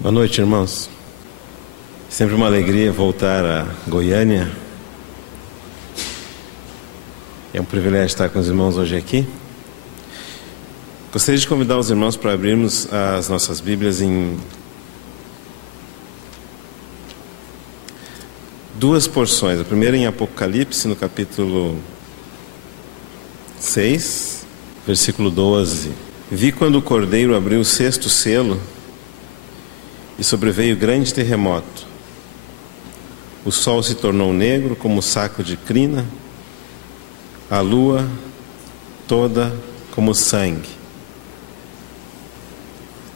Boa noite, irmãos. Sempre uma alegria voltar a Goiânia. É um privilégio estar com os irmãos hoje aqui. Gostaria de convidar os irmãos para abrirmos as nossas Bíblias em duas porções. A primeira em Apocalipse, no capítulo 6, versículo 12. Vi quando o Cordeiro abriu o sexto selo e sobreveio grande terremoto. O sol se tornou negro como saco de crina, a lua toda como sangue.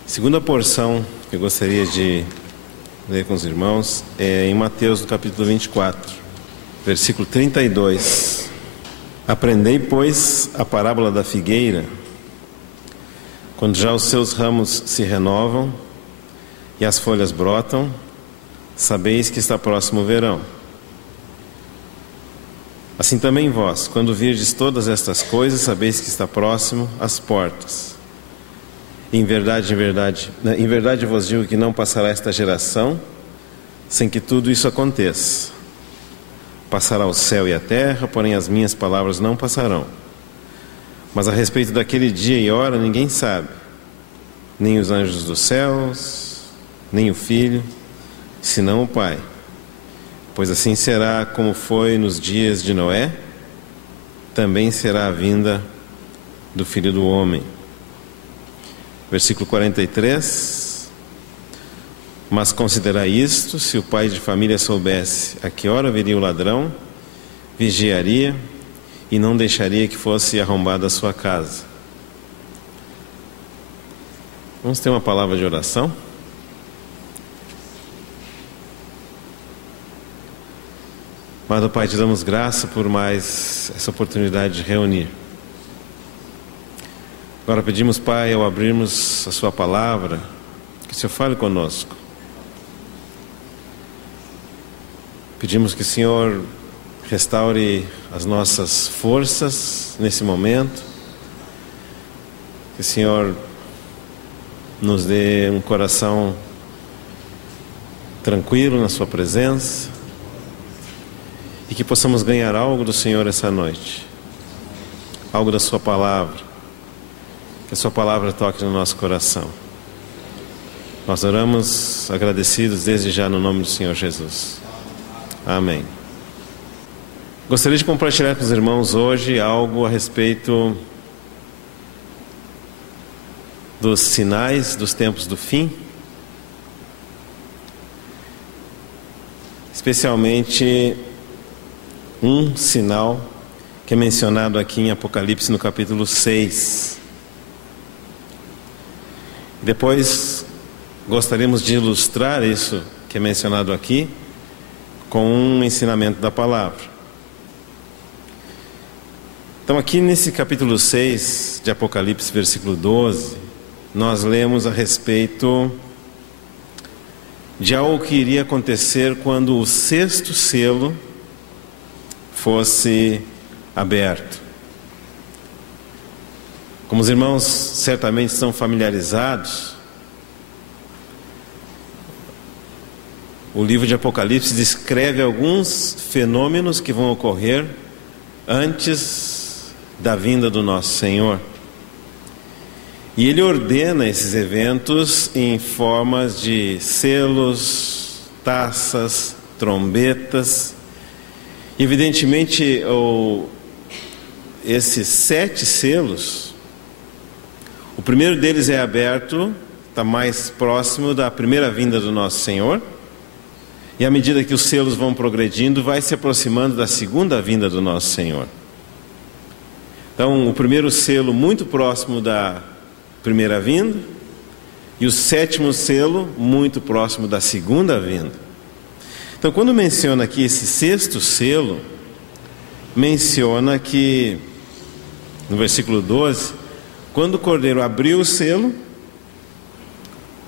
Segunda porção que eu gostaria de ler com os irmãos é em Mateus, no capítulo 24, versículo 32. Aprendei, pois, a parábola da figueira. Quando já os seus ramos se renovam e as folhas brotam, sabeis que está próximo o verão. Assim também vós, quando virdes todas estas coisas, sabeis que está próximo às portas. Em verdade vos digo que não passará esta geração sem que tudo isso aconteça. Passará o céu e a terra, porém as minhas palavras não passarão. Mas a respeito daquele dia e hora ninguém sabe, nem os anjos dos céus, nem o Filho, senão o Pai. Pois assim será como foi nos dias de Noé, também será a vinda do Filho do Homem. Versículo 43. Mas considerai isto: se o pai de família soubesse a que hora viria o ladrão, vigiaria e não deixaria que fosse arrombada a sua casa. Vamos ter uma palavra de oração? Amado Pai, te damos graça por mais essa oportunidade de reunir. Agora pedimos, Pai, ao abrirmos a Sua palavra, que o Senhor fale conosco. Pedimos que o Senhor restaure as nossas forças nesse momento, que o Senhor nos dê um coração tranquilo na Sua presença, e que possamos ganhar algo do Senhor essa noite, algo da Sua palavra, que a Sua palavra toque no nosso coração. Nós oramos agradecidos desde já no nome do Senhor Jesus. Amém. Gostaria de compartilhar com os irmãos hoje algo a respeito dos sinais dos tempos do fim, especialmente um sinal que é mencionado aqui em Apocalipse no capítulo 6. Depois gostaríamos de ilustrar isso que é mencionado aqui com um ensinamento da palavra. Então aqui nesse capítulo 6 de Apocalipse, versículo 12, nós lemos a respeito de algo que iria acontecer quando o sexto selo fosse aberto. Como os irmãos certamente estão familiarizados, o livro de Apocalipse descreve alguns fenômenos que vão ocorrer antes da vinda do nosso Senhor. E ele ordena esses eventos em formas de selos, taças, trombetas. Evidentemente, esses 7 selos, o primeiro deles é aberto, está mais próximo da primeira vinda do nosso Senhor, e à medida que os selos vão progredindo, vai se aproximando da segunda vinda do nosso Senhor. Então, o primeiro selo muito próximo da primeira vinda, e o 7º selo muito próximo da segunda vinda. Então, quando menciona aqui esse 6º selo, menciona que, no versículo 12, quando o Cordeiro abriu o selo,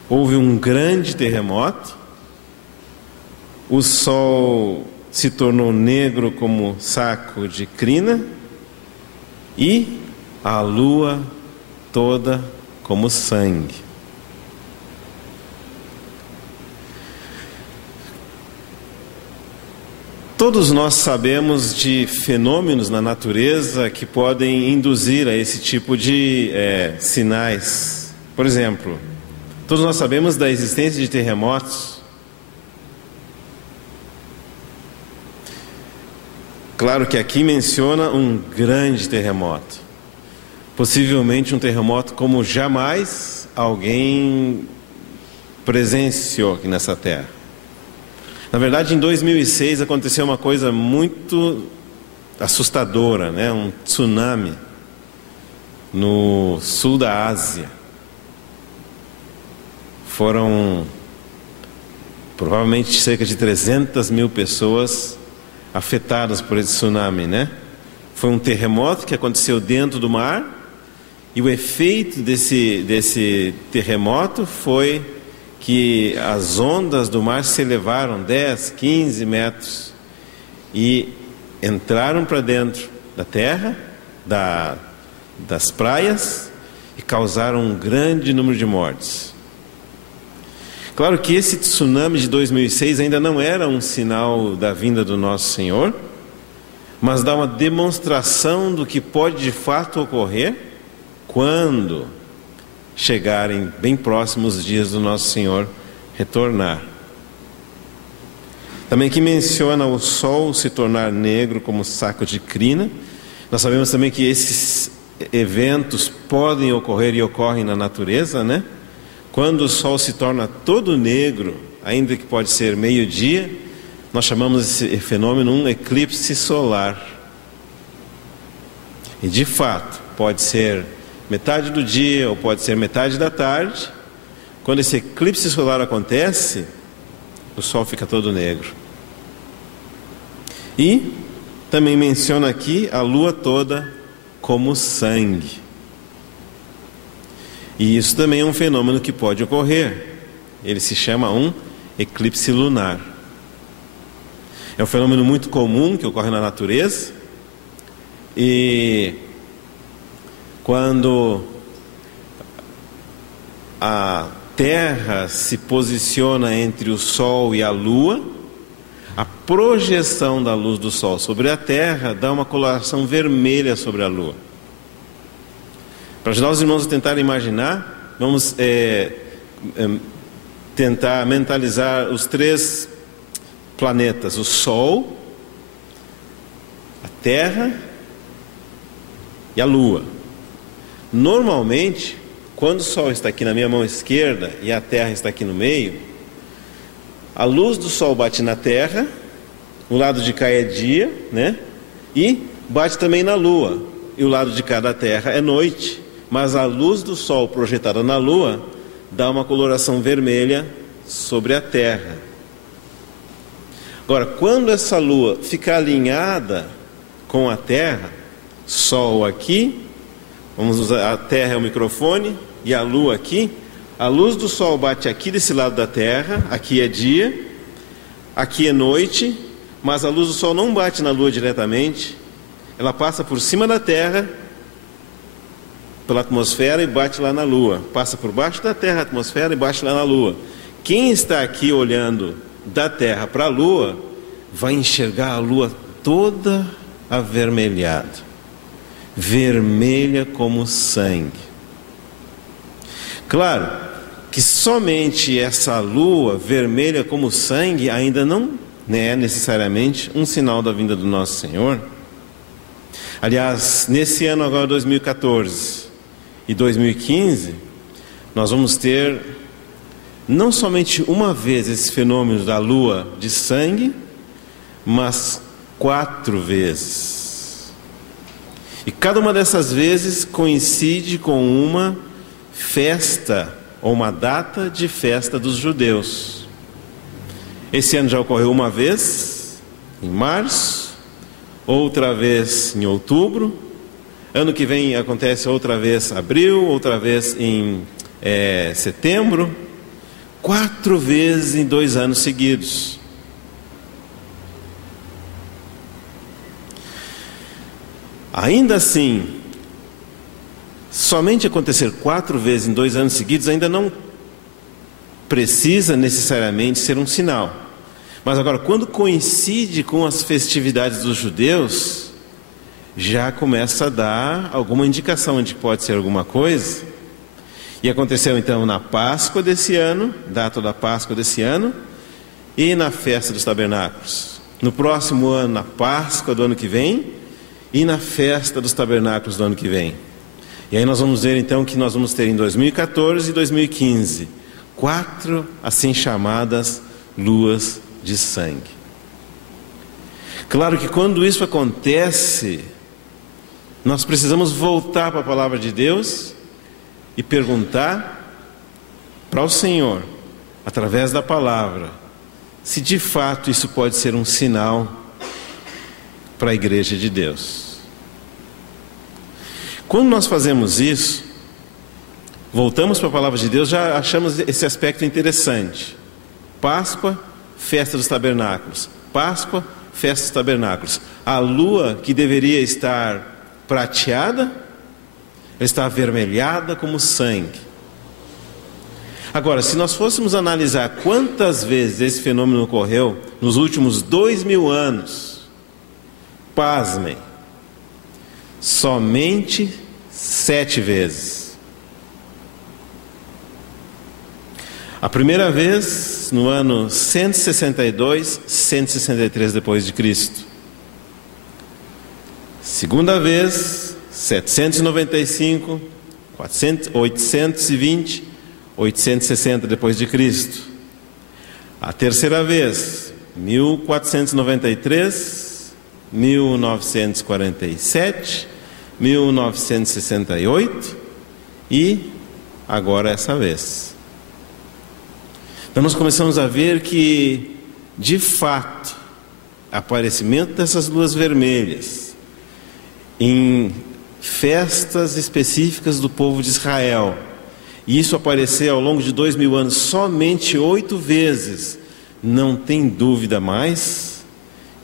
houve um grande terremoto, o sol se tornou negro como saco de crina, e a lua toda como sangue. Todos nós sabemos de fenômenos na natureza que podem induzir a esse tipo de sinais. Por exemplo, todos nós sabemos da existência de terremotos. Claro que aqui menciona um grande terremoto. Possivelmente um terremoto como jamais alguém presenciou aqui nessa terra. Na verdade, em 2006 aconteceu uma coisa muito assustadora, né? Um tsunami no sul da Ásia. Foram provavelmente cerca de 300 mil pessoas afetadas por esse tsunami, né? Foi um terremoto que aconteceu dentro do mar, e o efeito desse terremoto foi que as ondas do mar se elevaram 10, 15 metros e entraram para dentro da terra, das praias, e causaram um grande número de mortes. Claro que esse tsunami de 2006 ainda não era um sinal da vinda do nosso Senhor, mas dá uma demonstração do que pode de fato ocorrer quando chegarem bem próximos os dias do nosso Senhor retornar. Também aqui menciona o sol se tornar negro como saco de crina. Nós sabemos também que esses eventos podem ocorrer e ocorrem na natureza, né? Quando o sol se torna todo negro, ainda que pode ser meio-dia, nós chamamos esse fenômeno um eclipse solar. E de fato, pode ser metade do dia ou pode ser metade da tarde. Quando esse eclipse solar acontece, o sol fica todo negro. E também menciona aqui a lua toda como sangue. E isso também é um fenômeno que pode ocorrer. Ele se chama um eclipse lunar. É um fenômeno muito comum que ocorre na natureza. E quando a Terra se posiciona entre o Sol e a Lua, a projeção da luz do Sol sobre a Terra dá uma coloração vermelha sobre a Lua. Para ajudar os irmãos a tentar imaginar, vamos tentar mentalizar os três planetas: o Sol, a Terra e a Lua. Normalmente, quando o Sol está aqui na minha mão esquerda e a Terra está aqui no meio, a luz do Sol bate na Terra, o lado de cá é dia, né? E bate também na Lua, e o lado de cá da Terra é noite. Mas a luz do Sol projetada na Lua dá uma coloração vermelha sobre a Terra. Agora, quando essa Lua fica alinhada com a Terra, Sol aqui, vamos usar, a Terra é o microfone e a Lua aqui, a luz do Sol bate aqui desse lado da Terra, aqui é dia, aqui é noite, mas a luz do Sol não bate na Lua diretamente, ela passa por cima da Terra, pela atmosfera, e bate lá na Lua. Passa por baixo da Terra, a atmosfera, e bate lá na Lua. Quem está aqui olhando da Terra para a Lua vai enxergar a Lua toda avermelhada, vermelha como sangue. Claro que somente essa Lua vermelha como sangue ainda não é necessariamente um sinal da vinda do nosso Senhor. Aliás, nesse ano agora 2014 e 2015, nós vamos ter não somente uma vez esse fenômeno da lua de sangue, mas 4 vezes. E cada uma dessas vezes coincide com uma festa ou uma data de festa dos judeus. Esse ano já ocorreu uma vez, em março, outra vez em outubro. Ano que vem acontece outra vez em abril, outra vez em setembro. 4 vezes em 2 anos seguidos. Ainda assim, somente acontecer 4 vezes em 2 anos seguidos ainda não precisa necessariamente ser um sinal. Mas agora, quando coincide com as festividades dos judeus, já começa a dar alguma indicação de que pode ser alguma coisa. E aconteceu então na Páscoa desse ano, data da Páscoa desse ano, e na festa dos tabernáculos. No próximo ano, na Páscoa do ano que vem, e na festa dos tabernáculos do ano que vem. E aí nós vamos ver então que nós vamos ter em 2014 e 2015, 4 assim chamadas luas de sangue. Claro que quando isso acontece, nós precisamos voltar para a palavra de Deus e perguntar para o Senhor, através da palavra, se de fato isso pode ser um sinal para a igreja de Deus. Quando nós fazemos isso, voltamos para a palavra de Deus, já achamos esse aspecto interessante. Páscoa, festa dos tabernáculos. Páscoa, festa dos tabernáculos. A lua que deveria estar prateada, está avermelhada como sangue. Agora, se nós fôssemos analisar quantas vezes esse fenômeno ocorreu nos últimos 2000 anos, pasmem, somente 7 vezes. A primeira vez no ano 162, 163 depois de Cristo. Segunda vez 795, 820, 860 depois de Cristo. A terceira vez 1493, 1947, 1968 e agora essa vez. Então nós começamos a ver que, de fato, o aparecimento dessas luas vermelhas em festas específicas do povo de Israel, e isso aparecer ao longo de 2000 anos somente 8 vezes, não tem dúvida mais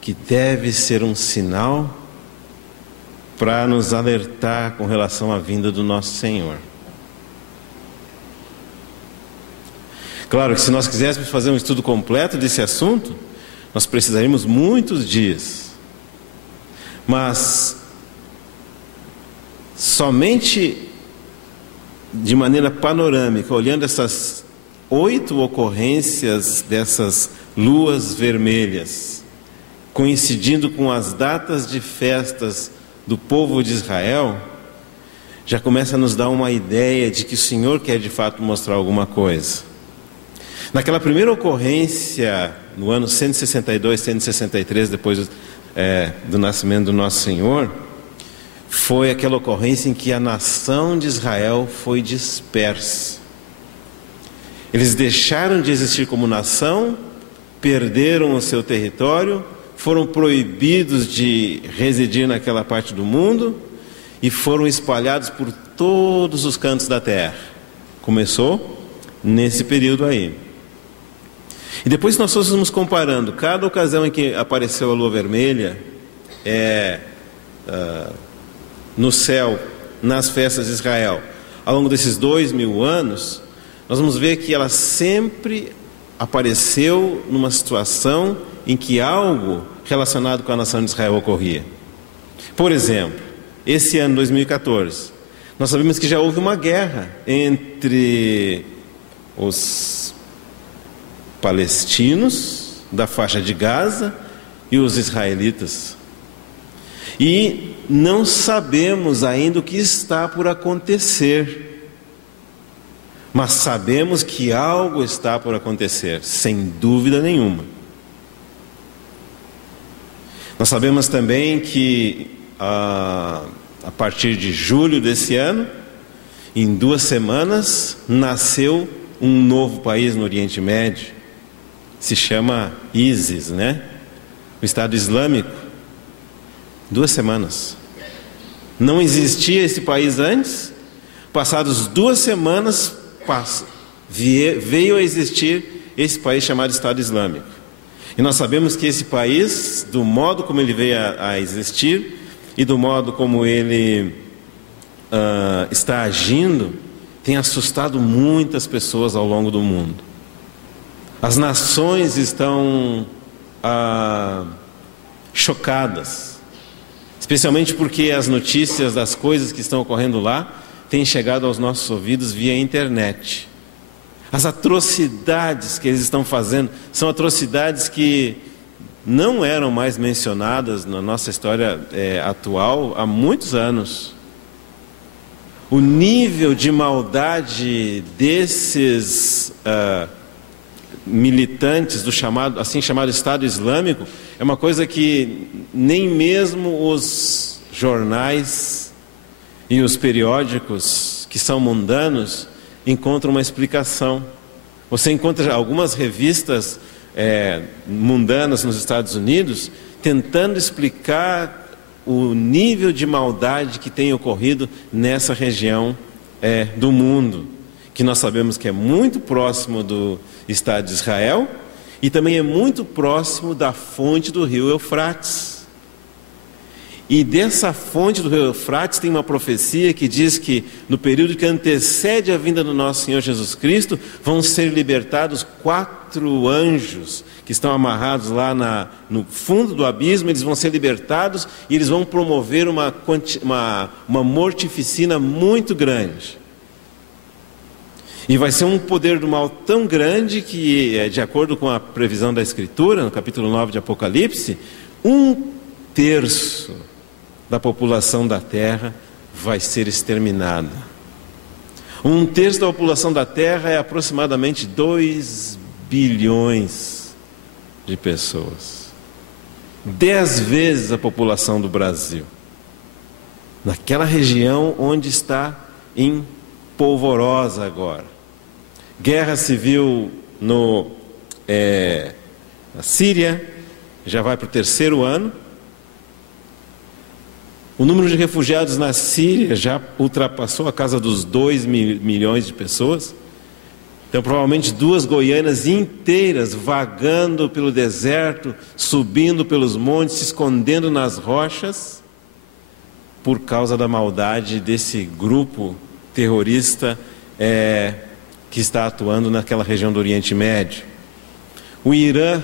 que deve ser um sinal para nos alertar com relação à vinda do nosso Senhor. Claro que se nós quiséssemos fazer um estudo completo desse assunto, nós precisaríamos muitos dias. Mas somente de maneira panorâmica, olhando essas 8 ocorrências dessas luas vermelhas, coincidindo com as datas de festas do povo de Israel, já começa a nos dar uma ideia de que o Senhor quer de fato mostrar alguma coisa. Naquela primeira ocorrência, no ano 162, 163, depois do nascimento do nosso Senhor, foi aquela ocorrência em que a nação de Israel foi dispersa. Eles deixaram de existir como nação, perderam o seu território, foram proibidos de residir naquela parte do mundo e foram espalhados por todos os cantos da terra. Começou nesse período aí. E depois nós fomos comparando, cada ocasião em que apareceu a lua vermelha, no céu, nas festas de Israel, ao longo desses 2000 anos, nós vamos ver que ela sempre apareceu numa situação em que algo relacionado com a nação de Israel ocorria. Por exemplo, esse ano 2014, nós sabemos que já houve uma guerra entre os palestinos da faixa de Gaza e os israelitas. E não sabemos ainda o que está por acontecer, mas sabemos que algo está por acontecer, sem dúvida nenhuma. Nós sabemos também que a partir de julho desse ano, em 2 semanas, nasceu um novo país no Oriente Médio, se chama ISIS, né? O Estado Islâmico. 2 semanas. Não existia esse país antes. Passados 2 semanas, veio a existir esse país chamado Estado Islâmico. E nós sabemos que esse país, do modo como ele veio a existir e do modo como ele está agindo, tem assustado muitas pessoas ao longo do mundo. As nações estão chocadas, especialmente porque as notícias das coisas que estão ocorrendo lá têm chegado aos nossos ouvidos via internet. As atrocidades que eles estão fazendo são atrocidades que não eram mais mencionadas na nossa história atual há muitos anos. O nível de maldade desses militantes do assim chamado Estado Islâmico é uma coisa que nem mesmo os jornais e os periódicos que são mundanos encontram uma explicação. Você encontra algumas revistas mundanas nos Estados Unidos tentando explicar o nível de maldade que tem ocorrido nessa região do mundo, que nós sabemos que é muito próximo do Estado de Israel e também é muito próximo da fonte do rio Eufrates. E dessa fonte do rio Eufrates tem uma profecia que diz que no período que antecede a vinda do nosso Senhor Jesus Cristo vão ser libertados 4 anjos que estão amarrados lá no fundo do abismo. Eles vão ser libertados e eles vão promover uma mortificina muito grande. E vai ser um poder do mal tão grande que, de acordo com a previsão da Escritura, no capítulo 9 de Apocalipse, 1/3 da população da Terra vai ser exterminada. 1/3 da população da Terra é aproximadamente 2 bilhões de pessoas. 10 vezes a população do Brasil. Naquela região onde está em polvorosa agora. Guerra civil na Síria, já vai para o 3º ano. O número de refugiados na Síria já ultrapassou a casa dos 2 milhões de pessoas. Então, provavelmente 2 Goiânias inteiras vagando pelo deserto, subindo pelos montes, se escondendo nas rochas, por causa da maldade desse grupo terrorista que está atuando naquela região do Oriente Médio. O Irã,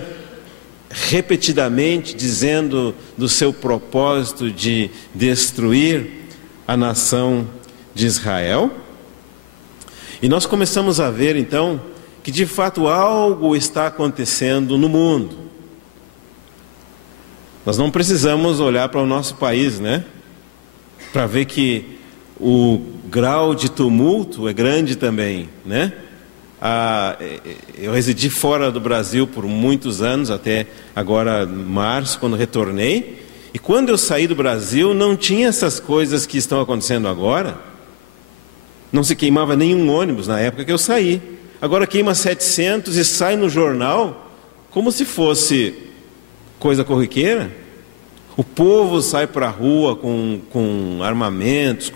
repetidamente dizendo do seu propósito de destruir a nação de Israel. E nós começamos a ver então que de fato algo está acontecendo no mundo. Nós não precisamos olhar para o nosso país, né? Para ver que o grau de tumulto é grande também, né? Eu residi fora do Brasil por muitos anos, até agora março, quando retornei. E quando eu saí do Brasil, não tinha essas coisas que estão acontecendo agora. Não se queimava nenhum ônibus na época que eu saí. Agora queima 700 e sai no jornal como se fosse coisa corriqueira. O povo sai para a rua com armamentos,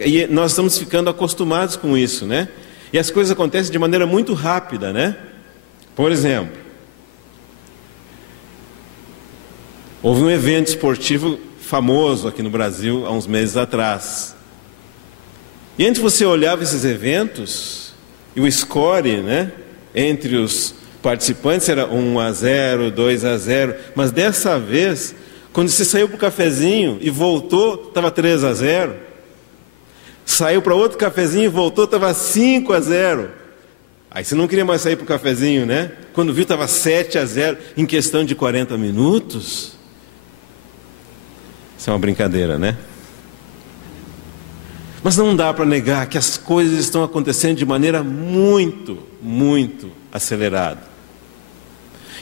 e nós estamos ficando acostumados com isso, né? E as coisas acontecem de maneira muito rápida, né? Por exemplo, houve um evento esportivo famoso aqui no Brasil há uns meses atrás. E antes você olhava esses eventos e o score, né, entre os participantes era 1-0, 2-0, mas dessa vez, quando você saiu para o cafezinho e voltou, estava 3-0. Saiu para outro cafezinho e voltou, estava 5-0. Aí você não queria mais sair para o cafezinho, né? Quando viu, estava 7-0 em questão de 40 minutos. Isso é uma brincadeira, né? Mas não dá para negar que as coisas estão acontecendo de maneira muito, muito acelerada.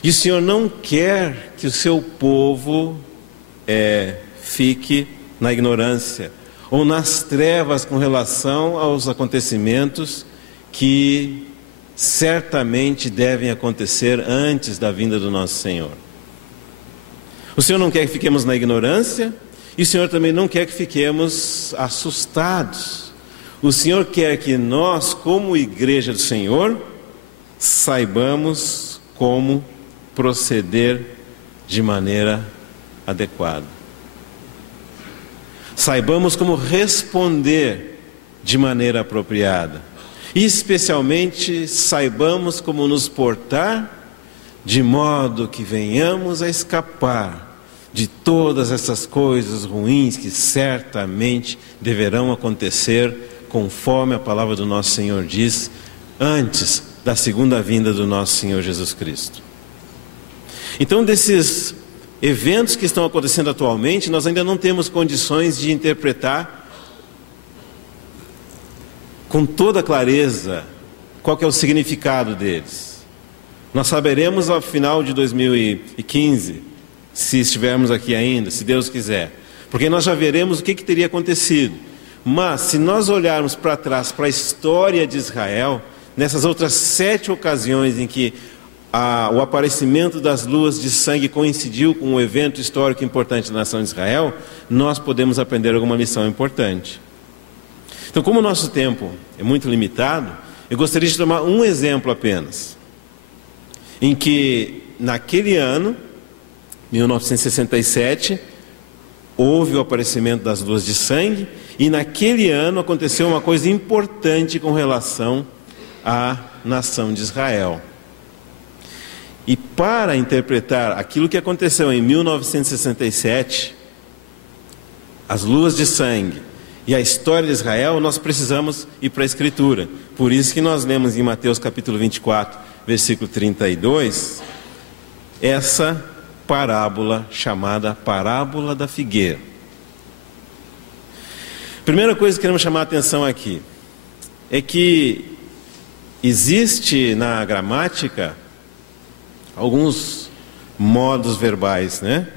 E o Senhor não quer que o seu povo fique na ignorância ou nas trevas com relação aos acontecimentos que certamente devem acontecer antes da vinda do nosso Senhor. O Senhor não quer que fiquemos na ignorância e o Senhor também não quer que fiquemos assustados. O Senhor quer que nós, como igreja do Senhor, saibamos como proceder de maneira adequada. Saibamos como responder de maneira apropriada. E especialmente saibamos como nos portar de modo que venhamos a escapar de todas essas coisas ruins que certamente deverão acontecer, conforme a palavra do nosso Senhor diz, antes da segunda vinda do nosso Senhor Jesus Cristo. Então, desses eventos que estão acontecendo atualmente, nós ainda não temos condições de interpretar com toda clareza qual que é o significado deles. Nós saberemos ao final de 2015, se estivermos aqui ainda, se Deus quiser, porque nós já veremos o que teria acontecido. Mas se nós olharmos para trás, para a história de Israel, nessas outras 7 ocasiões em que o aparecimento das luas de sangue coincidiu com um evento histórico importante da nação de Israel, nós podemos aprender alguma lição importante. Então, como o nosso tempo é muito limitado, eu gostaria de tomar um exemplo apenas, em que naquele ano, 1967, houve o aparecimento das luas de sangue, e naquele ano aconteceu uma coisa importante com relação à nação de Israel. E para interpretar aquilo que aconteceu em 1967, as luas de sangue e a história de Israel, nós precisamos ir para a Escritura. Por isso que nós lemos em Mateus capítulo 24, versículo 32, essa parábola chamada parábola da figueira. Primeira coisa que queremos chamar a atenção aqui é que existe na gramática alguns modos verbais, né?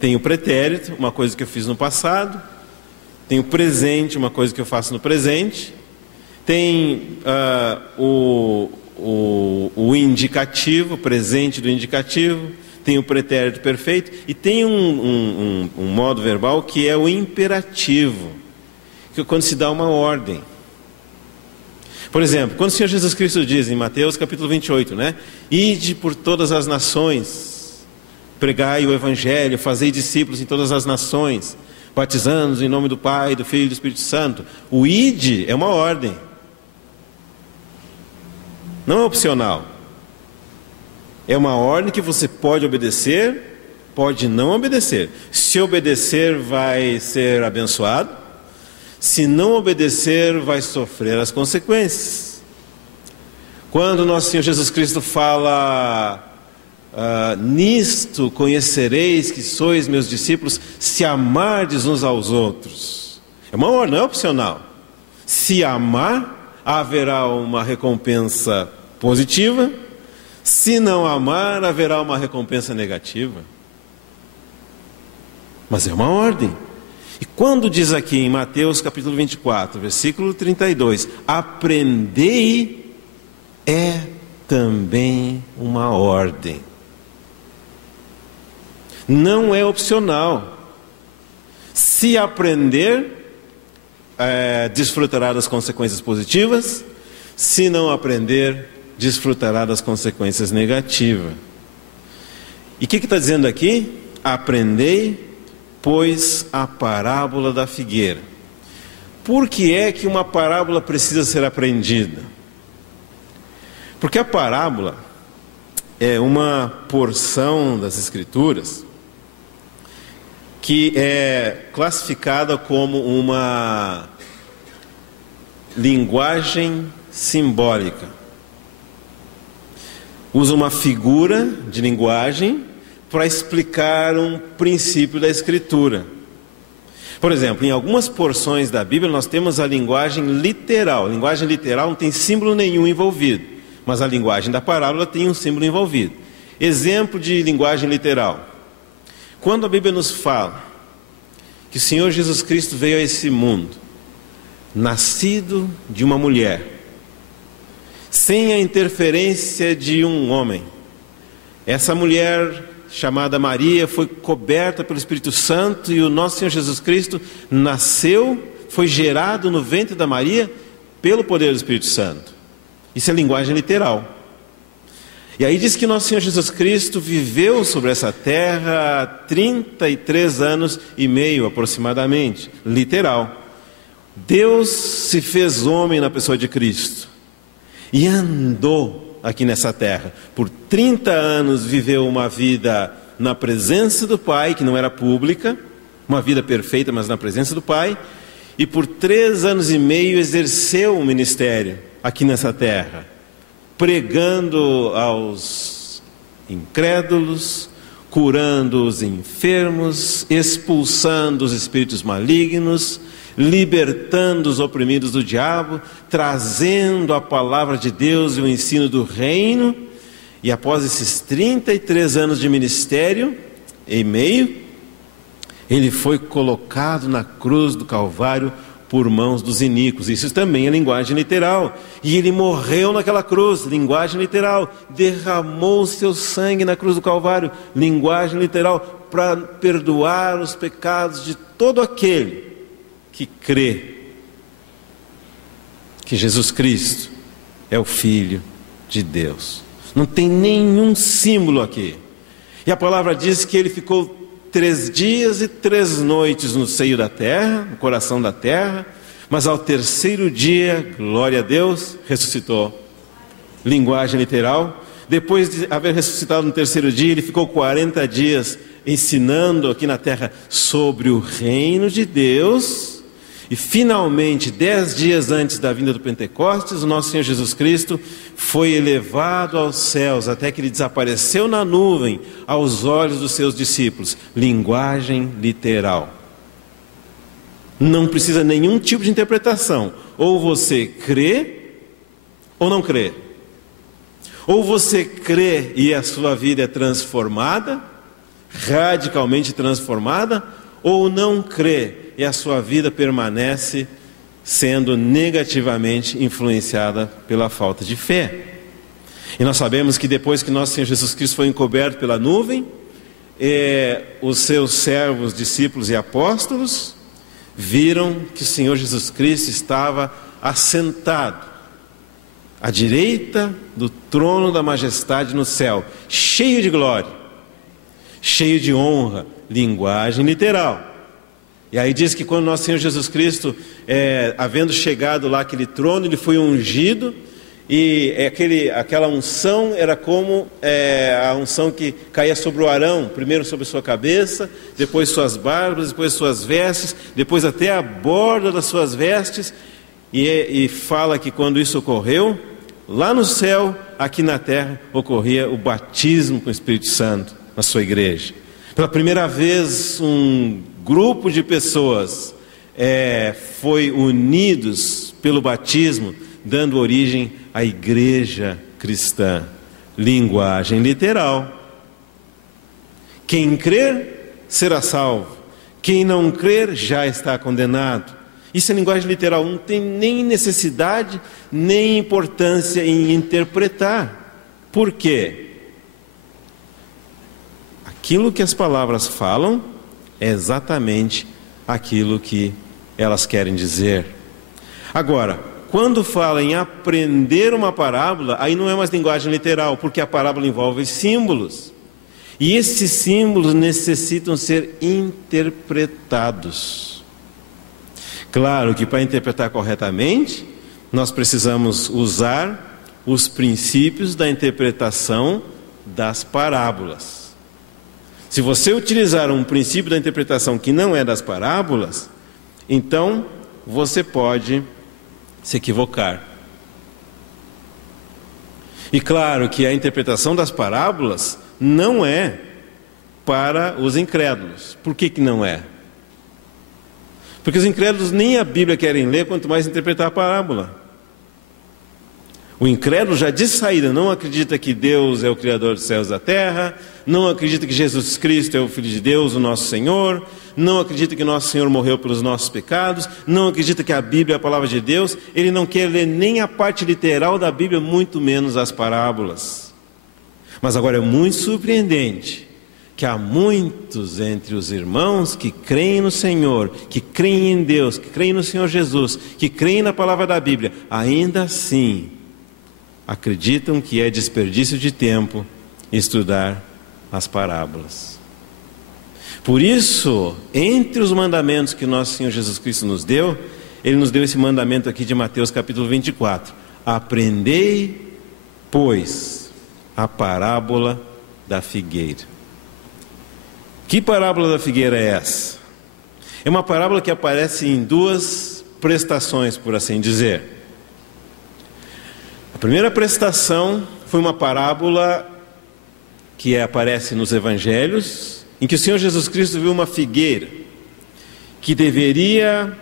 Tem o pretérito, uma coisa que eu fiz no passado. Tem o presente, uma coisa que eu faço no presente. Tem o indicativo, o presente do indicativo. Tem o pretérito perfeito. E tem um modo verbal que é o imperativo, que é quando se dá uma ordem. Por exemplo, quando o Senhor Jesus Cristo diz em Mateus capítulo 28, né? Ide por todas as nações, pregai o Evangelho, fazei discípulos em todas as nações, batizando-os em nome do Pai, do Filho e do Espírito Santo. O ide é uma ordem, não é opcional. É uma ordem que você pode obedecer, pode não obedecer. Se obedecer, vai ser abençoado. Se não obedecer, vai sofrer as consequências. Quando nosso Senhor Jesus Cristo fala, nisto conhecereis que sois meus discípulos, se amardes uns aos outros. É uma ordem, não é opcional. Se amar, haverá uma recompensa positiva. Se não amar, haverá uma recompensa negativa. Mas é uma ordem. E quando diz aqui em Mateus capítulo 24, versículo 32, aprendei, é também uma ordem. Não é opcional. Se aprender, desfrutará das consequências positivas. Se não aprender, desfrutará das consequências negativas. E o que está dizendo aqui? Aprendei, pois, a parábola da figueira. Por que é que uma parábola precisa ser aprendida? Porque a parábola é uma porção das Escrituras que é classificada como uma linguagem simbólica. Usa uma figura de linguagem para explicar um princípio da Escritura. Por exemplo, em algumas porções da Bíblia nós temos a linguagem literal. A linguagem literal não tem símbolo nenhum envolvido, mas a linguagem da parábola tem um símbolo envolvido. Exemplo de linguagem literal. Quando a Bíblia nos fala que o Senhor Jesus Cristo veio a esse mundo, nascido de uma mulher, sem a interferência de um homem, essa mulher chamada Maria foi coberta pelo Espírito Santo e o nosso Senhor Jesus Cristo nasceu, foi gerado no ventre da Maria pelo poder do Espírito Santo. Isso é linguagem literal. E aí diz que nosso Senhor Jesus Cristo viveu sobre essa terra 33 anos e meio aproximadamente, literal. Deus se fez homem na pessoa de Cristo e andou aqui nessa terra. Por 30 anos viveu uma vida na presença do Pai, que não era pública, uma vida perfeita, mas na presença do Pai. E por 3 anos e meio exerceu o ministério aqui nessa terra, pregando aos incrédulos, curando os enfermos, expulsando os espíritos malignos, libertando os oprimidos do diabo, trazendo a palavra de Deus e o ensino do reino. E após esses 33 anos de ministério e meio, ele foi colocado na cruz do Calvário por mãos dos iníquos. Isso também é linguagem literal. E ele morreu naquela cruz, linguagem literal. Derramou o seu sangue na cruz do Calvário, linguagem literal, para perdoar os pecados de todo aquele que crê que Jesus Cristo é o Filho de Deus. Não tem nenhum símbolo aqui. E a palavra diz que ele ficou 3 dias e 3 noites no seio da terra, no coração da terra, mas ao 3º dia, glória a Deus, ressuscitou. Linguagem literal. Depois de haver ressuscitado no 3º dia, ele ficou 40 dias ensinando aqui na terra sobre o reino de Deus. E finalmente, 10 dias antes da vinda do Pentecostes, o nosso Senhor Jesus Cristo foi elevado aos céus, até que ele desapareceu na nuvem aos olhos dos seus discípulos. Linguagem literal. Não precisa nenhum tipo de interpretação. Ou você crê, ou não crê. Ou você crê e a sua vida é transformada, radicalmente transformada, ou não crê e a sua vida permanece sendo negativamente influenciada pela falta de fé. E nós sabemos que depois que nosso Senhor Jesus Cristo foi encoberto pela nuvem, os seus servos, discípulos e apóstolos viram que o Senhor Jesus Cristo estava assentado à direita do trono da majestade no céu, cheio de glória, cheio de honra, linguagem literal. E aí diz que quando nosso Senhor Jesus Cristo, havendo chegado lá aquele trono, ele foi ungido, e aquela unção era como a unção que caía sobre o Arão, primeiro sobre sua cabeça, depois suas barbas, depois suas vestes, depois até a borda das suas vestes, e fala que quando isso ocorreu, lá no céu, aqui na terra, ocorria o batismo com o Espírito Santo na sua igreja. Pela primeira vez, um grupo de pessoas foi unidos pelo batismo, dando origem à igreja cristã. Linguagem literal. Quem crer será salvo. Quem não crer já está condenado. Isso é linguagem literal. Não tem nem necessidade, nem importância em interpretar. Por quê? Aquilo que as palavras falam é exatamente aquilo que elas querem dizer. Agora, quando fala em aprender uma parábola, aí não é mais linguagem literal, porque a parábola envolve símbolos. E esses símbolos necessitam ser interpretados. Claro que para interpretar corretamente, nós precisamos usar os princípios da interpretação das parábolas. Se você utilizar um princípio da interpretação que não é das parábolas, então você pode se equivocar. E claro que a interpretação das parábolas não é para os incrédulos. Por que não é? Porque os incrédulos nem a Bíblia querem ler, quanto mais interpretar a parábola. O incrédulo já de saída não acredita que Deus é o Criador dos céus e da terra, não acredita que Jesus Cristo é o Filho de Deus, o nosso Senhor, não acredita que nosso Senhor morreu pelos nossos pecados, não acredita que a Bíblia é a palavra de Deus, ele não quer ler nem a parte literal da Bíblia, muito menos as parábolas. Mas agora é muito surpreendente que há muitos entre os irmãos que creem no Senhor, que creem em Deus, que creem no Senhor Jesus, que creem na palavra da Bíblia, ainda assim acreditam que é desperdício de tempo estudar as parábolas. Por isso, entre os mandamentos que nosso Senhor Jesus Cristo nos deu, Ele nos deu esse mandamento aqui de Mateus capítulo 24. Aprendei pois, a parábola da figueira. Que parábola da figueira é essa? É uma parábola que aparece em duas prestações, por assim dizer. A primeira prestação foi uma parábola que aparece nos evangelhos, em que o Senhor Jesus Cristo viu uma figueira que deveria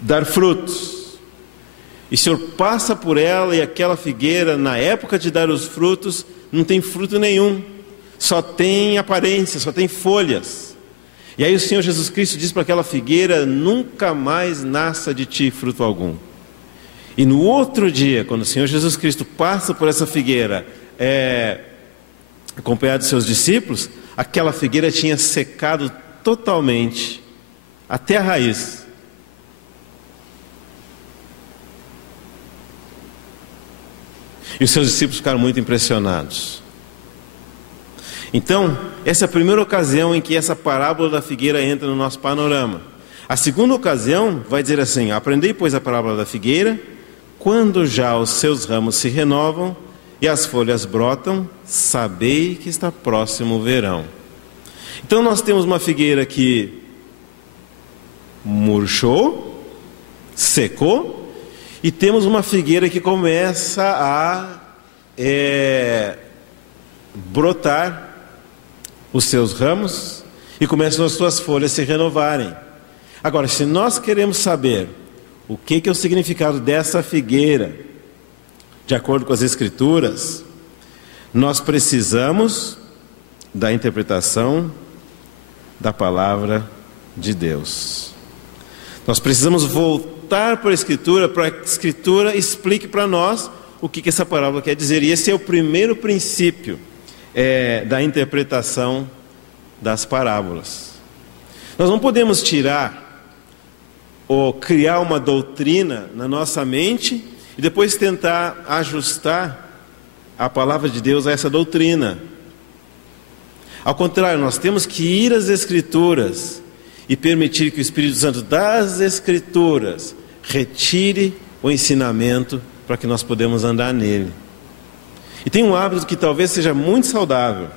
dar frutos. E o Senhor passa por ela, e aquela figueira, na época de dar os frutos, não tem fruto nenhum, só tem aparência, só tem folhas. E aí o Senhor Jesus Cristo diz para aquela figueira: nunca mais nasça de ti fruto algum. E no outro dia, quando o Senhor Jesus Cristo passa por essa figueira, acompanhado de seus discípulos, aquela figueira tinha secado totalmente, até a raiz. E os seus discípulos ficaram muito impressionados. Então, essa é a primeira ocasião em que essa parábola da figueira entra no nosso panorama. A segunda ocasião vai dizer assim: aprendei, pois, a parábola da figueira, quando já os seus ramos se renovam e as folhas brotam, sabei que está próximo o verão. Então nós temos uma figueira que murchou, secou, e temos uma figueira que começa a brotar os seus ramos e começam as suas folhas a se renovarem. Agora, se nós queremos saber o que é o significado dessa figueira, de acordo com as Escrituras, nós precisamos da interpretação da palavra de Deus. Nós precisamos voltar para a Escritura, para que a Escritura explique para nós o que essa parábola quer dizer. E esse é o primeiro princípio da interpretação das parábolas. Nós não podemos tirar ou criar uma doutrina na nossa mente e depois tentar ajustar a palavra de Deus a essa doutrina. Ao contrário, nós temos que ir às Escrituras e permitir que o Espírito Santo das Escrituras retire o ensinamento para que nós podemos andar nele. E tem um hábito que talvez seja muito saudável,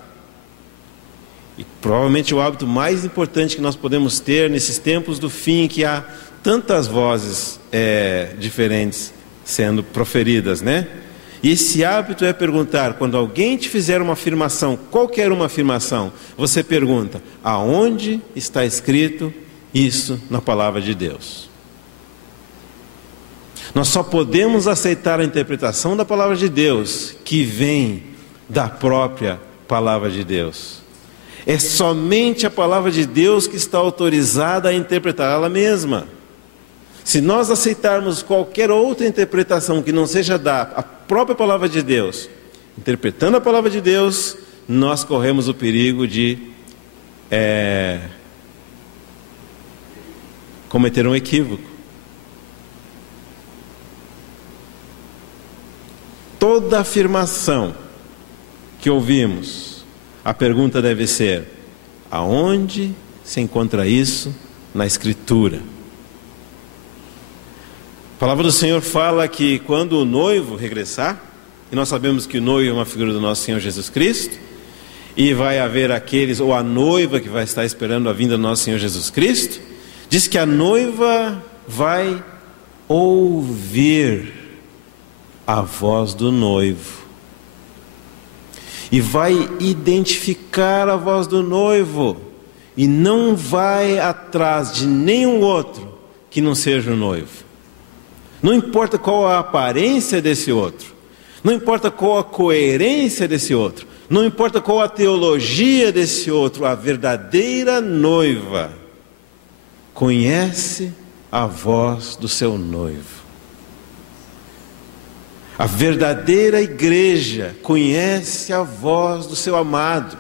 e provavelmente o hábito mais importante que nós podemos ter nesses tempos do fim, em que há tantas vozes diferentes sendo proferidas, né? E esse hábito é perguntar: quando alguém te fizer uma afirmação, qualquer uma afirmação, você pergunta: aonde está escrito isso na palavra de Deus? Nós só podemos aceitar a interpretação da palavra de Deus que vem da própria palavra de Deus. É somente a palavra de Deus que está autorizada a interpretar ela mesma. Se nós aceitarmos qualquer outra interpretação que não seja da própria palavra de Deus, interpretando a palavra de Deus, nós corremos o perigo de cometer um equívoco. Toda afirmação que ouvimos, a pergunta deve ser: aonde se encontra isso na Escritura? A palavra do Senhor fala que quando o noivo regressar, e nós sabemos que o noivo é uma figura do nosso Senhor Jesus Cristo, e vai haver aqueles, ou a noiva que vai estar esperando a vinda do nosso Senhor Jesus Cristo, diz que a noiva vai ouvir a voz do noivo, e vai identificar a voz do noivo, e não vai atrás de nenhum outro que não seja o noivo. Não importa qual a aparência desse outro, não importa qual a coerência desse outro, não importa qual a teologia desse outro, a verdadeira noiva conhece a voz do seu noivo. A verdadeira igreja conhece a voz do seu amado,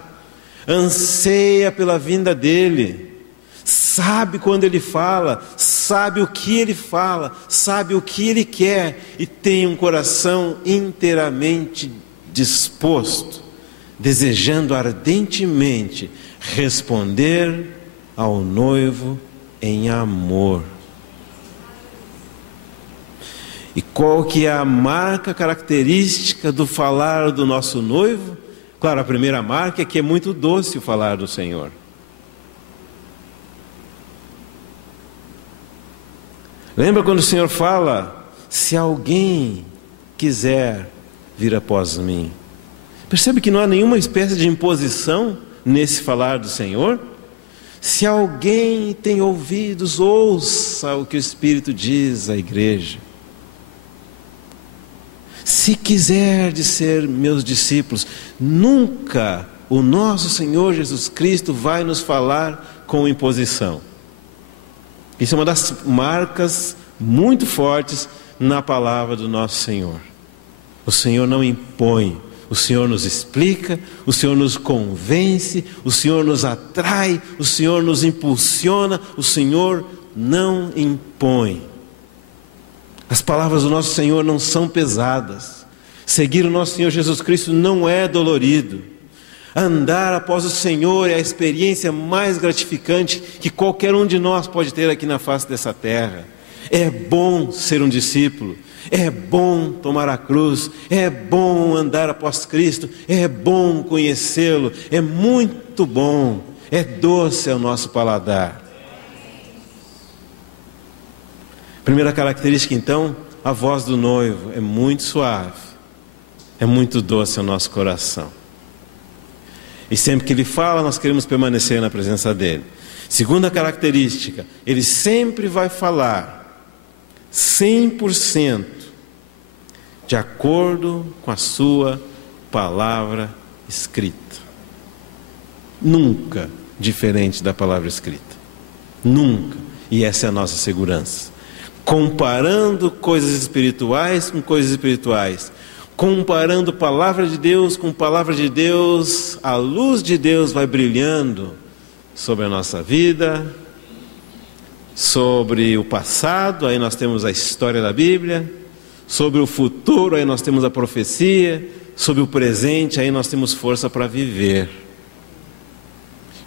anseia pela vinda dele, sabe quando ele fala, sabe o que ele fala, sabe o que ele quer, e tem um coração inteiramente disposto, desejando ardentemente responder ao noivo em amor. E qual que é a marca característica do falar do nosso noivo? Claro, a primeira marca é que é muito doce o falar do Senhor. Lembra quando o Senhor fala: se alguém quiser vir após mim? Percebe que não há nenhuma espécie de imposição nesse falar do Senhor? Se alguém tem ouvidos, ouça o que o Espírito diz à igreja. Se quiser de ser meus discípulos, nunca o nosso Senhor Jesus Cristo vai nos falar com imposição. Isso é uma das marcas muito fortes na palavra do nosso Senhor. O Senhor não impõe, o Senhor nos explica, o Senhor nos convence, o Senhor nos atrai, o Senhor nos impulsiona, o Senhor não impõe. As palavras do nosso Senhor não são pesadas. Seguir o nosso Senhor Jesus Cristo não é dolorido. Andar após o Senhor é a experiência mais gratificante que qualquer um de nós pode ter aqui na face dessa terra. É bom ser um discípulo, é bom tomar a cruz, é bom andar após Cristo, é bom conhecê-lo, é muito bom, é doce ao nosso paladar. Primeira característica, então, a voz do noivo é muito suave, é muito doce ao nosso coração. E sempre que ele fala, nós queremos permanecer na presença dele. Segunda característica, ele sempre vai falar 100% de acordo com a sua palavra escrita. Nunca diferente da palavra escrita. Nunca. E essa é a nossa segurança. Comparando coisas espirituais com coisas espirituais, comparando palavra de Deus com palavra de Deus, a luz de Deus vai brilhando sobre a nossa vida, sobre o passado, aí nós temos a história da Bíblia, sobre o futuro, aí nós temos a profecia, sobre o presente, aí nós temos força para viver.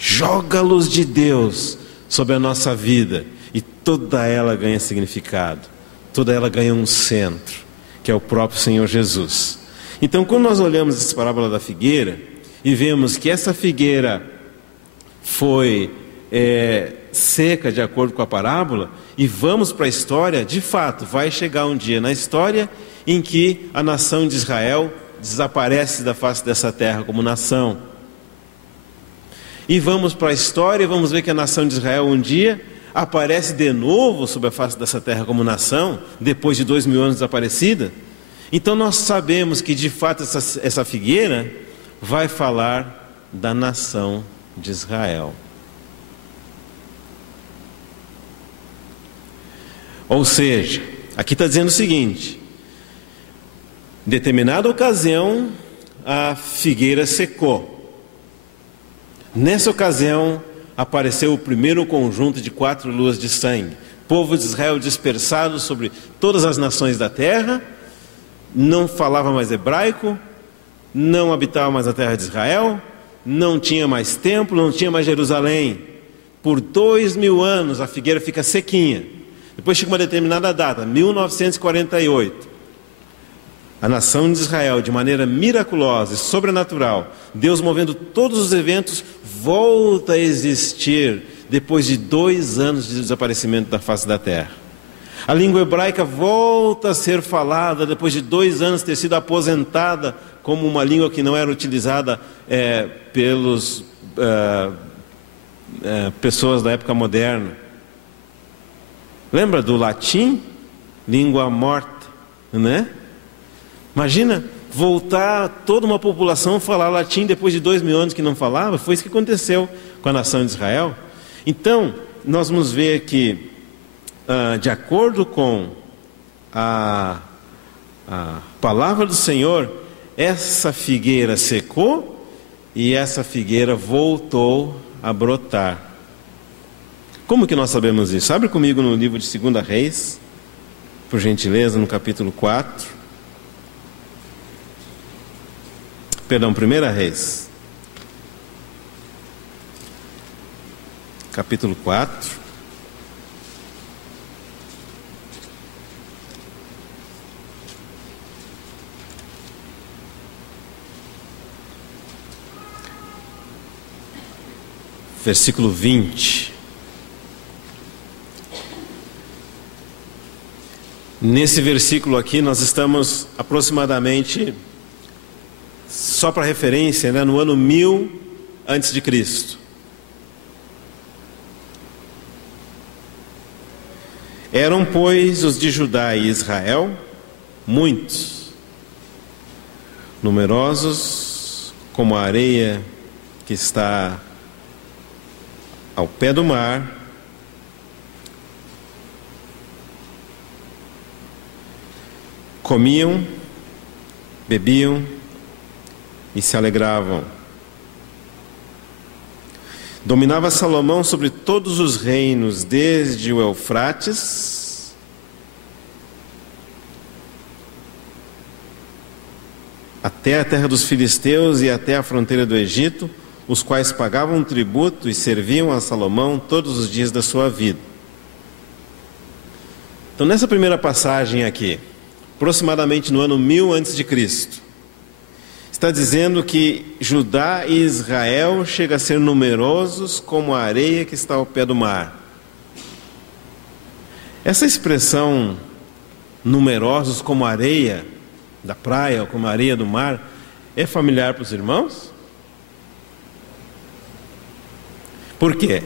Joga a luz de Deus sobre a nossa vida e toda ela ganha significado, toda ela ganha um centro, que é o próprio Senhor Jesus. Então, quando nós olhamos essa parábola da figueira e vemos que essa figueira foi seca de acordo com a parábola, e vamos para a história, de fato, vai chegar um dia na história em que a nação de Israel desaparece da face dessa terra como nação. E vamos para a história e vamos ver que a nação de Israel um dia aparece de novo sobre a face dessa terra como nação, depois de 2000 anos desaparecida. Então nós sabemos que de fato essa figueira vai falar da nação de Israel. Ou seja, aqui está dizendo o seguinte: em determinada ocasião a figueira secou. Nessa ocasião apareceu o primeiro conjunto de 4 luas de sangue. Povo de Israel dispersado sobre todas as nações da terra, não falava mais hebraico, não habitava mais a terra de Israel, não tinha mais templo, não tinha mais Jerusalém. Por 2000 anos a figueira fica sequinha. Depois chega uma determinada data, 1948. A nação de Israel, de maneira miraculosa e sobrenatural, Deus movendo todos os eventos, volta a existir depois de 2 anos de desaparecimento da face da terra. A língua hebraica volta a ser falada depois de 2 anos ter sido aposentada como uma língua que não era utilizada pelos pessoas da época moderna. Lembra do latim? Língua morta, né? Imagina voltar toda uma população a falar latim depois de 2000 anos que não falava. Foi isso que aconteceu com a nação de Israel. Então, nós vamos ver que, de acordo com a palavra do Senhor, essa figueira secou e essa figueira voltou a brotar. Como que nós sabemos isso? Abre comigo no livro de 2 Reis, por gentileza, no capítulo 4. Perdão, 1 Reis, capítulo 4. versículo 20. Nesse versículo aqui nós estamos aproximadamente, só para referência, né, no ano 1000 antes de Cristo. Eram, pois, os de Judá e Israel muitos, numerosos como a areia que está ao pé do mar, comiam, bebiam e se alegravam. Dominava Salomão sobre todos os reinos, desde o Eufrates até a terra dos filisteus e até a fronteira do Egito, os quais pagavam tributo e serviam a Salomão todos os dias da sua vida. Então, nessa primeira passagem aqui, aproximadamente no ano 1000 a.C., está dizendo que Judá e Israel chegam a ser numerosos como a areia que está ao pé do mar. Essa expressão, numerosos como a areia da praia ou como a areia do mar, é familiar para os irmãos? Por quê?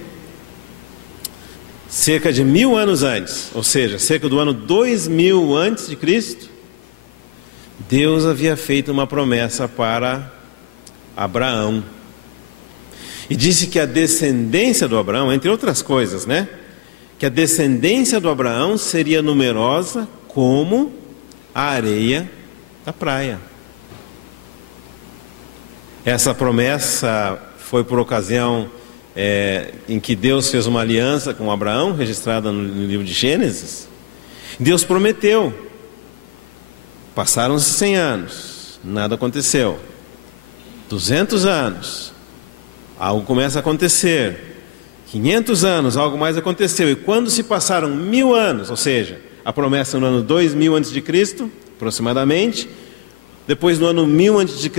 Cerca de 1000 anos antes, ou seja, cerca do ano 2000 antes de Cristo, Deus havia feito uma promessa para Abraão. E disse que a descendência do Abraão, entre outras coisas, né? Que a descendência do Abraão seria numerosa como a areia da praia. Essa promessa foi por ocasião em que Deus fez uma aliança com Abraão, registrada no livro de Gênesis. Deus prometeu. Passaram-se 100 anos, nada aconteceu. 200 anos, algo começa a acontecer. 500 anos, algo mais aconteceu. E quando se passaram 1000 anos, ou seja, a promessa no ano 2000 a.C., aproximadamente, depois no ano 1000 a.C.,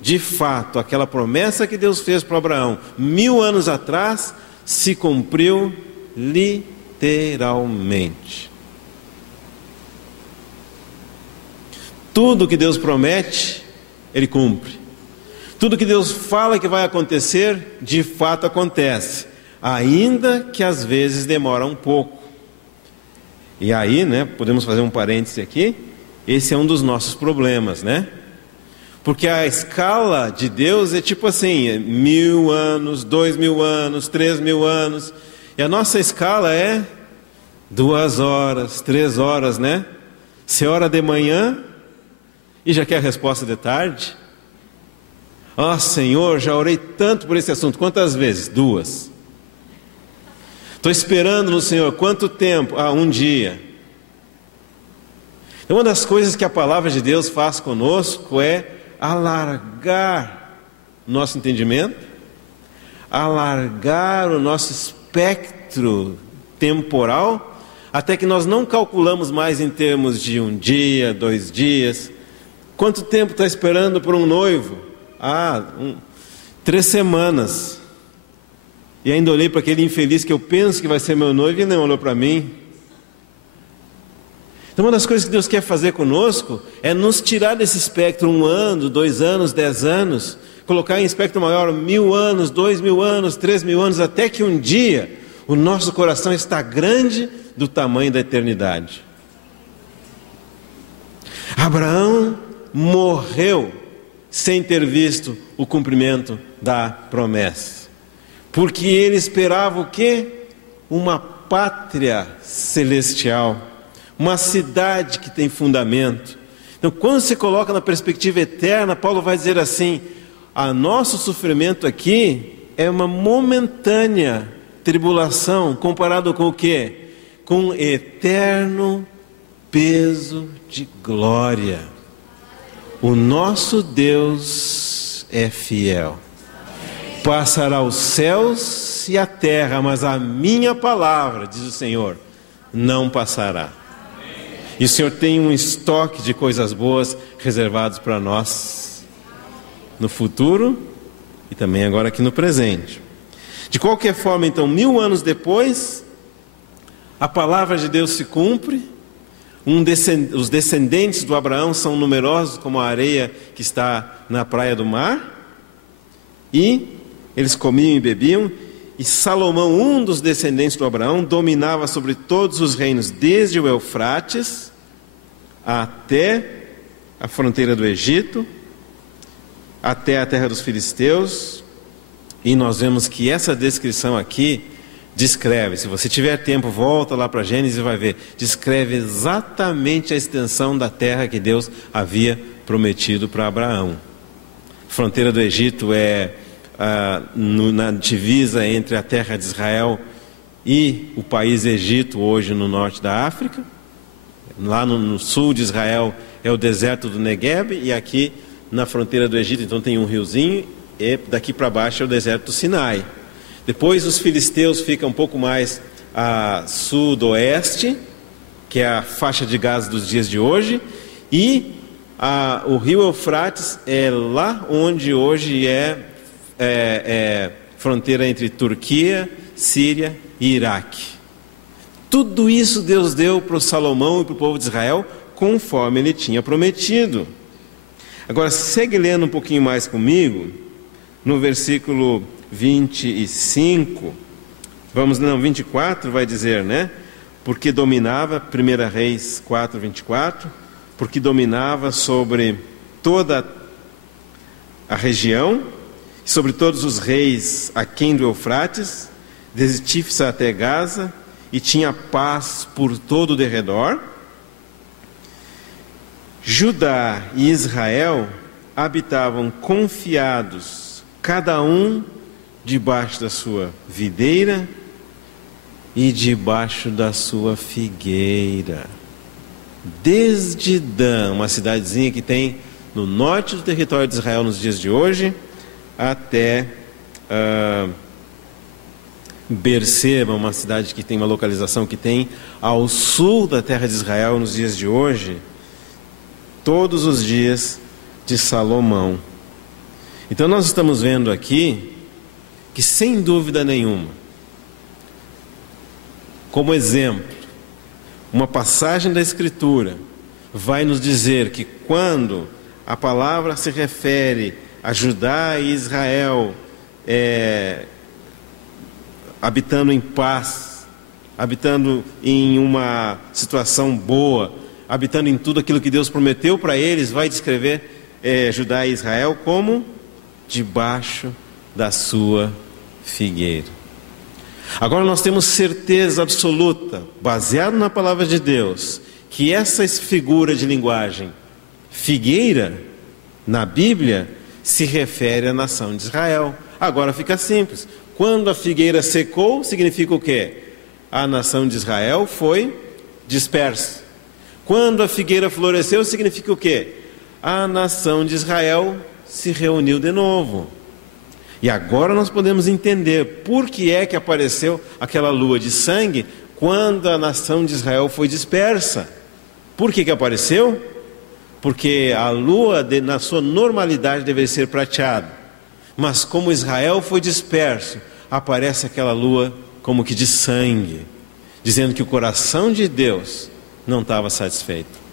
de fato, aquela promessa que Deus fez para Abraão 1000 anos atrás se cumpriu literalmente. Tudo que Deus promete, Ele cumpre. Tudo que Deus fala que vai acontecer, de fato acontece, ainda que às vezes demora um pouco. E aí, né, podemos fazer um parêntese aqui, esse é um dos nossos problemas, né? Porque a escala de Deus é tipo assim, 1000 anos, 2000 anos, 3000 anos. E a nossa escala é 2 horas, 3 horas, né? Você ora de manhã e já quer a resposta de tarde. Senhor, já orei tanto por esse assunto. Quantas vezes? 2. Estou esperando no Senhor. Quanto tempo? 1 dia. Uma das coisas que a palavra de Deus faz conosco é alargar nosso entendimento, alargar o nosso espectro temporal, até que nós não calculamos mais em termos de 1 dia, 2 dias. Quanto tempo está esperando por um noivo? 3 semanas. E ainda olhei para aquele infeliz que eu penso que vai ser meu noivo e não olhou para mim. Então, uma das coisas que Deus quer fazer conosco é nos tirar desse espectro 1 ano, 2 anos, 10 anos, colocar em espectro maior 1000 anos, 2000 anos, 3000 anos, até que um dia o nosso coração está grande do tamanho da eternidade. Abraão morreu sem ter visto o cumprimento da promessa, porque ele esperava o quê? Uma pátria celestial, uma cidade que tem fundamento. Então, quando se coloca na perspectiva eterna, Paulo vai dizer assim: nosso sofrimento aqui é uma momentânea tribulação, comparado com o quê? Com eterno peso de glória. O nosso Deus é fiel. Passará os céus e a terra, mas a minha palavra, diz o Senhor, não passará. E o Senhor tem um estoque de coisas boas reservados para nós no futuro e também agora aqui no presente. De qualquer forma, então, 1000 anos depois, a palavra de Deus se cumpre. Os descendentes do Abraão são numerosos como a areia que está na praia do mar. E eles comiam e bebiam. E Salomão, um dos descendentes do Abraão, dominava sobre todos os reinos, desde o Eufrates até a fronteira do Egito, até a terra dos filisteus. E nós vemos que essa descrição aqui descreve, se você tiver tempo, volta lá para Gênesis e vai ver, descreve exatamente a extensão da terra que Deus havia prometido para Abraão. A fronteira do Egito é na divisa entre a terra de Israel e o país Egito, hoje no norte da África. Lá no sul de Israel é o deserto do Negueb, e aqui na fronteira do Egito, então tem um riozinho, e daqui para baixo é o deserto do Sinai. Depois os filisteus ficam um pouco mais a sudoeste, que é a faixa de Gaza dos dias de hoje, e o rio Eufrates é lá onde hoje é fronteira entre Turquia, Síria e Iraque. Tudo isso Deus deu para o Salomão e para o povo de Israel, conforme ele tinha prometido. Agora, segue lendo um pouquinho mais comigo, no versículo 25, 24 vai dizer, né? Porque dominava, 1 Reis 4, 24, porque dominava sobre toda a região, sobre todos os reis aquém do Eufrates, desde Tifsa até Gaza, e tinha paz por todo o derredor. Judá e Israel habitavam confiados, cada um debaixo da sua videira e debaixo da sua figueira. Desde Dan, uma cidadezinha que tem no norte do território de Israel nos dias de hoje, até Berseba, uma cidade que tem uma localização que tem ao sul da terra de Israel nos dias de hoje, todos os dias de Salomão. Então nós estamos vendo aqui que, sem dúvida nenhuma, como exemplo, uma passagem da Escritura vai nos dizer que quando a palavra se refere a Judá e Israel habitando em paz, habitando em uma situação boa, habitando em tudo aquilo que Deus prometeu para eles, vai descrever Judá e Israel como debaixo da sua figueira. Agora nós temos certeza absoluta, baseado na palavra de Deus, que essa figura de linguagem, figueira, na Bíblia, se refere à nação de Israel. Agora fica simples. Quando a figueira secou, significa o quê? A nação de Israel foi dispersa. Quando a figueira floresceu, significa o quê? A nação de Israel se reuniu de novo. E agora nós podemos entender por que é que apareceu aquela lua de sangue quando a nação de Israel foi dispersa. Por que apareceu? Porque a lua, na sua normalidade, deveria ser prateada. Mas como Israel foi disperso, aparece aquela lua como que de sangue, dizendo que o coração de Deus não estava satisfeito.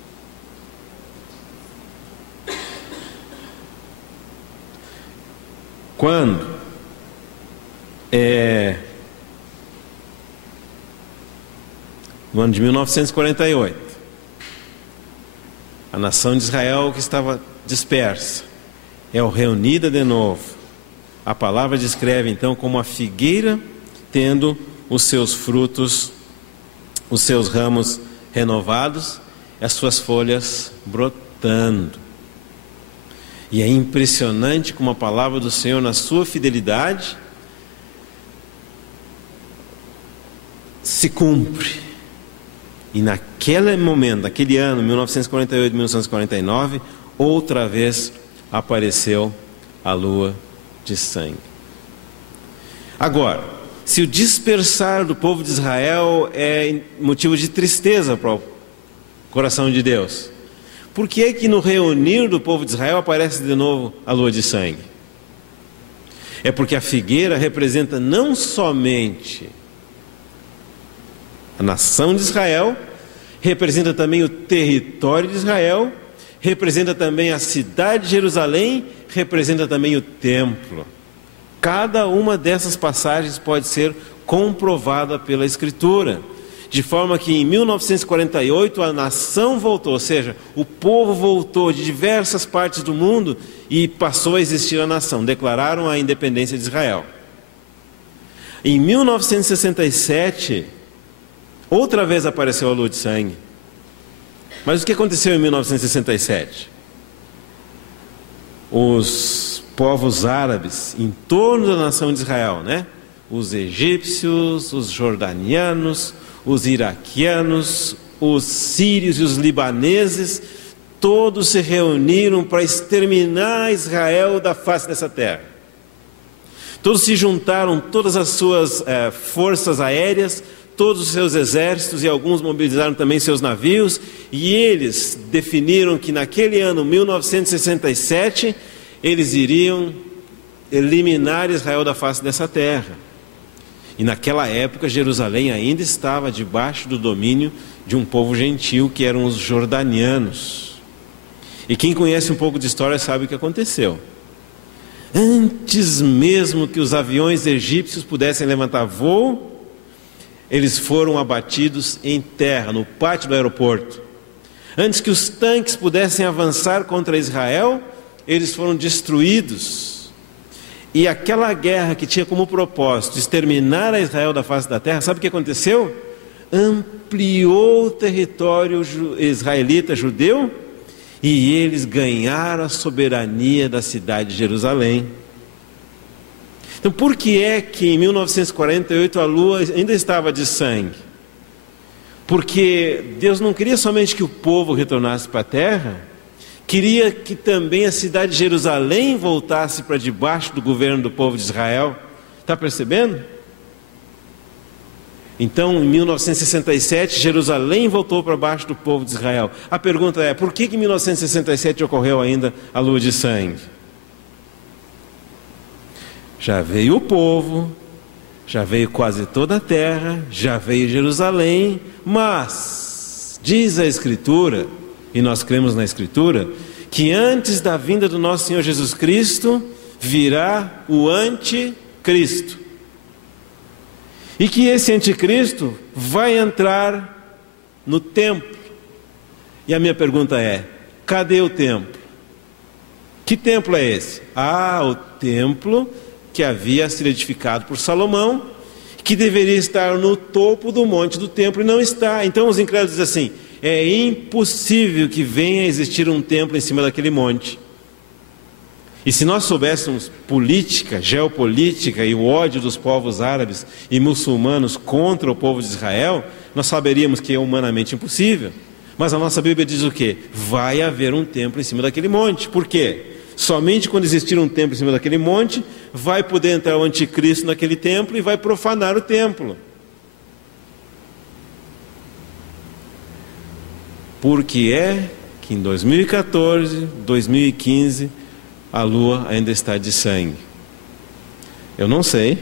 Quando no ano de 1948, a nação de Israel que estava dispersa é reunida de novo. A palavra descreve então como a figueira tendo os seus frutos, os seus ramos renovados, as suas folhas brotando. E é impressionante como a palavra do Senhor, na sua fidelidade, se cumpre. E naquele momento, naquele ano, 1948, 1949, outra vez apareceu a lua de sangue. Agora, se o dispersar do povo de Israel é motivo de tristeza para o coração de Deus, por que no reunir do povo de Israel aparece de novo a lua de sangue? É porque a figueira representa não somente a nação de Israel, representa também o território de Israel, representa também a cidade de Jerusalém, representa também o templo. Cada uma dessas passagens pode ser comprovada pela Escritura, de forma que em 1948 a nação voltou, ou seja, o povo voltou de diversas partes do mundo e passou a existir a nação, declararam a independência de Israel. Em 1967, outra vez apareceu a lua de sangue. Mas o que aconteceu em 1967? Os povos árabes em torno da nação de Israel, né? Os egípcios, os jordanianos, os iraquianos, os sírios e os libaneses, todos se reuniram para exterminar Israel da face dessa terra. Todos se juntaram, todas as suas forças aéreas, todos os seus exércitos, e alguns mobilizaram também seus navios, e eles definiram que naquele ano, 1967, eles iriam eliminar Israel da face dessa terra. E naquela época, Jerusalém ainda estava debaixo do domínio de um povo gentil, que eram os jordanianos. E quem conhece um pouco de história sabe o que aconteceu. Antes mesmo que os aviões egípcios pudessem levantar voo, eles foram abatidos em terra, no pátio do aeroporto. Antes que os tanques pudessem avançar contra Israel, eles foram destruídos. E aquela guerra que tinha como propósito exterminar a Israel da face da terra, sabe o que aconteceu? Ampliou o território israelita, judeu, e eles ganharam a soberania da cidade de Jerusalém. Então, por que é que em 1948 a lua ainda estava de sangue? Porque Deus não queria somente que o povo retornasse para a terra, queria que também a cidade de Jerusalém voltasse para debaixo do governo do povo de Israel. Está percebendo? Então, em 1967, Jerusalém voltou para baixo do povo de Israel. A pergunta é, por que em 1967 ocorreu ainda a lua de sangue? Já veio o povo, já veio quase toda a terra, já veio Jerusalém, mas diz a Escritura, e nós cremos na Escritura, que antes da vinda do nosso Senhor Jesus Cristo, virá o anticristo. E que esse anticristo vai entrar no templo. E a minha pergunta é, cadê o templo? Que templo é esse? O templo que havia sido edificado por Salomão, que deveria estar no topo do monte do templo, e não está. Então os incrédulos dizem assim, é impossível que venha a existir um templo em cima daquele monte. E se nós soubéssemos política, geopolítica e o ódio dos povos árabes e muçulmanos contra o povo de Israel, nós saberíamos que é humanamente impossível. Mas a nossa Bíblia diz o quê? Vai haver um templo em cima daquele monte. Por quê? Somente quando existir um templo em cima daquele monte, vai poder entrar o anticristo naquele templo e vai profanar o templo. Porque é que em 2014, 2015, a lua ainda está de sangue? Eu não sei.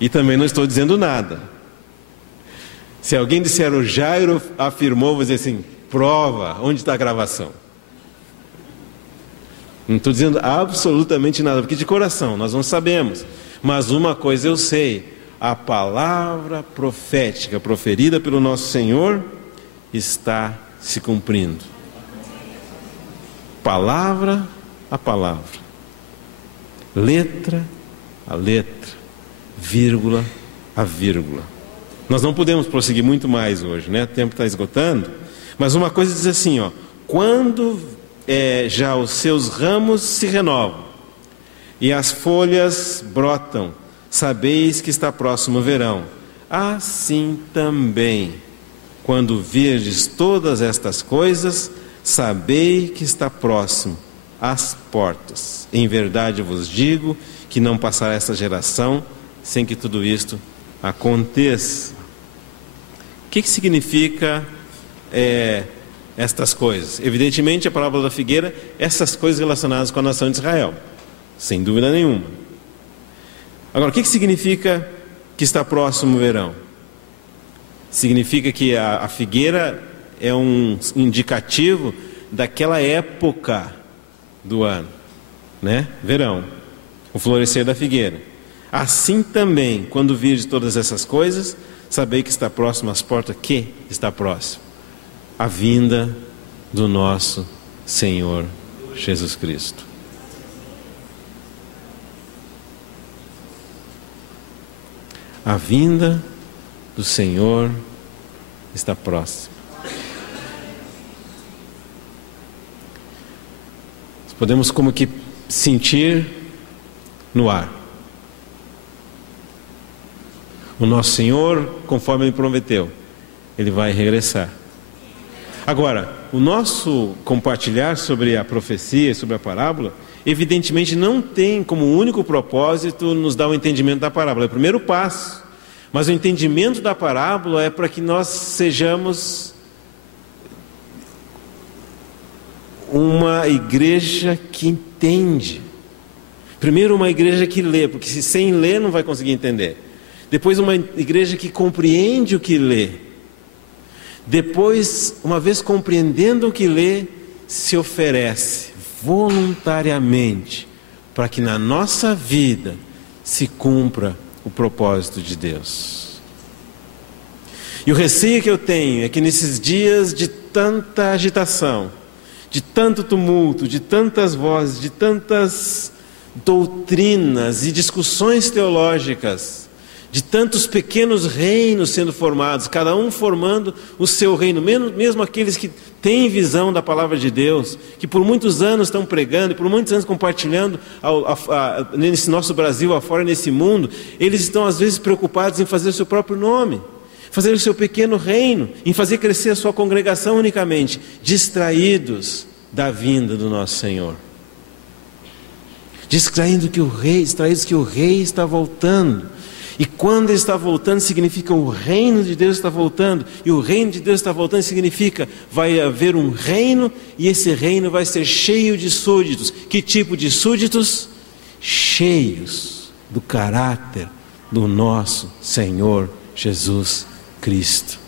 E também não estou dizendo nada. Se alguém disser o Jairo afirmou, vou dizer assim, prova, onde está a gravação? Não estou dizendo absolutamente nada, porque de coração nós não sabemos. Mas uma coisa eu sei, a palavra profética proferida pelo nosso Senhor está se cumprindo. Palavra a palavra, letra a letra, vírgula a vírgula. Nós não podemos prosseguir muito mais hoje, né? O tempo está esgotando. Mas uma coisa diz assim, quando já os seus ramos se renovam e as folhas brotam, sabeis que está próximo o verão. Assim também, quando virdes todas estas coisas, sabei que está próximo às portas. Em verdade vos digo que não passará esta geração sem que tudo isto aconteça. O que significa estas coisas? Evidentemente, a parábola da figueira, essas coisas relacionadas com a nação de Israel. sem dúvida nenhuma. Agora, o que significa que está próximo o verão? Significa que a figueira é um indicativo daquela época do ano, né? Verão, o florescer da figueira. Assim também, quando virdes todas essas coisas, sabei que está próximo às portas, que está próximo a vinda do nosso Senhor Jesus Cristo. A vinda do Senhor está próxima. Podemos como que sentir no ar. O nosso Senhor, conforme Ele prometeu, Ele vai regressar. Agora, o nosso compartilhar sobre a profecia, sobre a parábola, evidentemente não tem como único propósito nos dar o entendimento da parábola. É o primeiro passo. Mas o entendimento da parábola é para que nós sejamos uma igreja que entende. Primeiro, uma igreja que lê, porque se sem ler não vai conseguir entender. Depois, uma igreja que compreende o que lê. Depois, uma vez compreendendo o que lê, se oferece voluntariamente para que na nossa vida se cumpra o propósito de Deus. E o receio que eu tenho é que nesses dias de tanta agitação, de tanto tumulto, de tantas vozes, de tantas doutrinas e discussões teológicas, de tantos pequenos reinos sendo formados, cada um formando o seu reino, mesmo aqueles que têm visão da palavra de Deus, que por muitos anos estão pregando, por muitos anos compartilhando nesse nosso Brasil, afora nesse mundo, eles estão às vezes preocupados em fazer o seu próprio nome, fazer o seu pequeno reino, em fazer crescer a sua congregação unicamente, distraídos da vinda do nosso Senhor. Distraídos que o rei está voltando. E quando ele está voltando, significa o reino de Deus está voltando. E o reino de Deus está voltando significa vai haver um reino, e esse reino vai ser cheio de súditos. Que tipo de súditos? Cheios do caráter do nosso Senhor Jesus Cristo.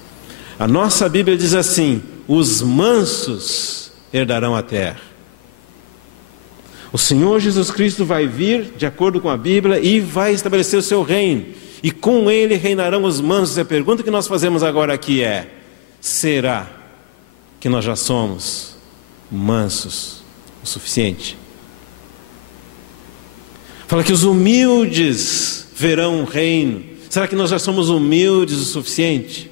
A nossa Bíblia diz assim: os mansos herdarão a terra. O Senhor Jesus Cristo vai vir, de acordo com a Bíblia, e vai estabelecer o seu reino. E com ele reinarão os mansos. E a pergunta que nós fazemos agora aqui é: será que nós já somos mansos o suficiente? Fala que os humildes verão o reino. Será que nós já somos humildes o suficiente?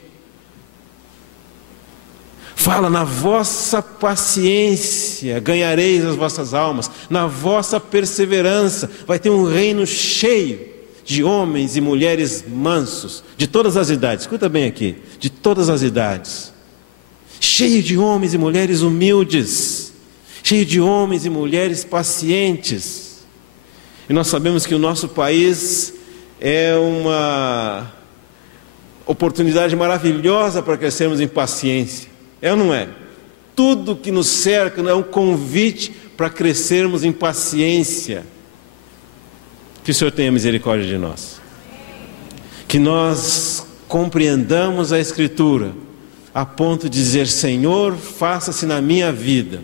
Fala, na vossa paciência ganhareis as vossas almas, na vossa perseverança vai ter um reino cheio de homens e mulheres mansos, de todas as idades. Escuta bem aqui, de todas as idades, cheio de homens e mulheres humildes, cheio de homens e mulheres pacientes. E nós sabemos que o nosso país é uma oportunidade maravilhosa para crescermos em paciência. É ou não é? Tudo que nos cerca é um convite para crescermos em paciência. Que o Senhor tenha misericórdia de nós. Que nós compreendamos a Escritura a ponto de dizer: Senhor, faça-se na minha vida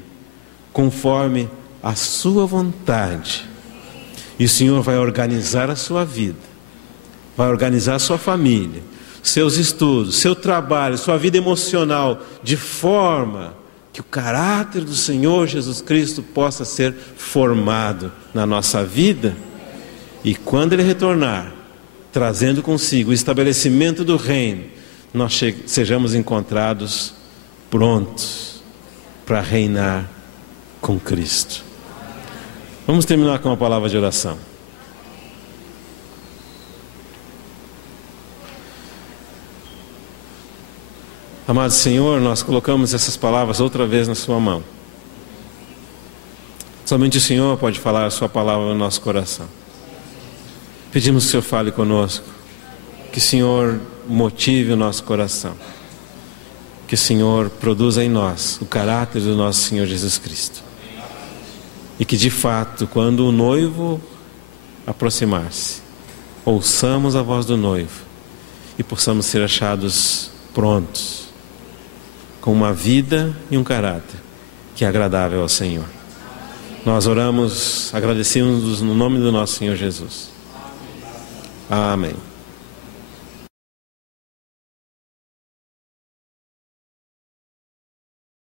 conforme a sua vontade. E o Senhor vai organizar a sua vida, vai organizar a sua família, seus estudos, seu trabalho, sua vida emocional, de forma que o caráter do Senhor Jesus Cristo possa ser formado na nossa vida. E quando Ele retornar, trazendo consigo o estabelecimento do reino, nós sejamos encontrados prontos para reinar com Cristo. Vamos terminar com uma palavra de oração. Amado Senhor, nós colocamos essas palavras outra vez na sua mão. Somente o Senhor pode falar a sua palavra no nosso coração. Pedimos que o Senhor fale conosco, que o Senhor motive o nosso coração, que o Senhor produza em nós o caráter do nosso Senhor Jesus Cristo. E que de fato, quando o noivo aproximar-se, ouçamos a voz do noivo e possamos ser achados prontos, com uma vida e um caráter que é agradável ao Senhor. Nós oramos, agradecemos no nome do nosso Senhor Jesus. Amém.